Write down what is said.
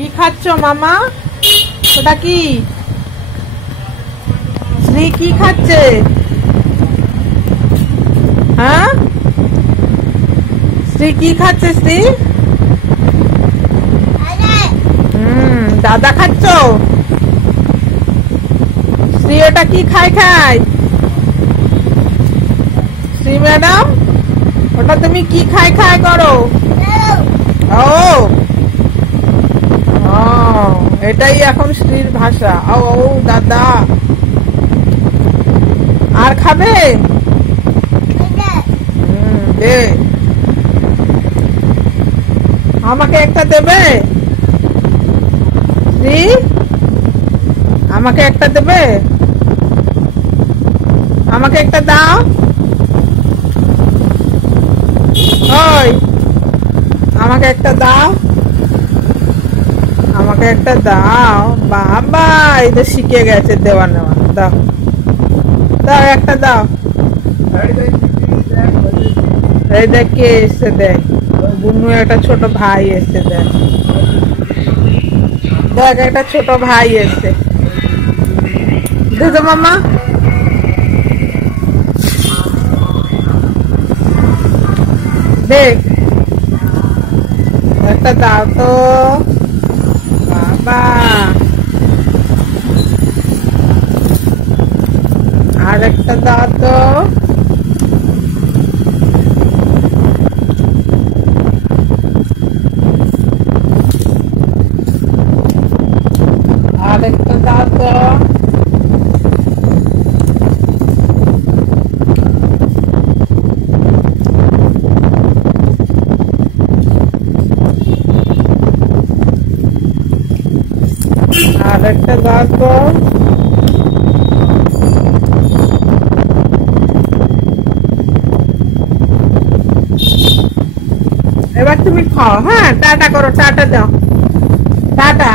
কি খাচ্ছ মামা? ওটা কি? শ্রী কি খাচ্ছে? হ্যাঁ, শ্রী কি খাচ্ছে? শ্রী দাদা খাচ্ছ? শ্রী ওটা কি খায়? শ্রী ম্যাডাম, ওটা তুমি কি খায় করো? ও, এটাই এখন শ্রীর ভাষা। ও দাদা। আর খাবে? দে, আমাকে একটা দেবে? শ্রী, আমাকে একটা দেবে? আমাকে একটা দাও। ওই, আমাকে একটা দাও, আমাকে একটা দাও। বাবা, এই তো শিখে গেছে দেওয়া নেওয়া। দাও দাও, একটা দাও। এই দেখ কে এসছে, দেখ বুনু একটা ছোট ভাই এসছে। দেখ দেখ, একটা ছোট ভাই এসছে। দেখো মামা, দেখ একটা দাও তো। বাবা, আর একটা দাও তো। আর একটা দাও তো। আর একটা দাও তো। এবার তুমি খাও। হ্যাঁ, টাটা করো, টাটা দাও, টাটা।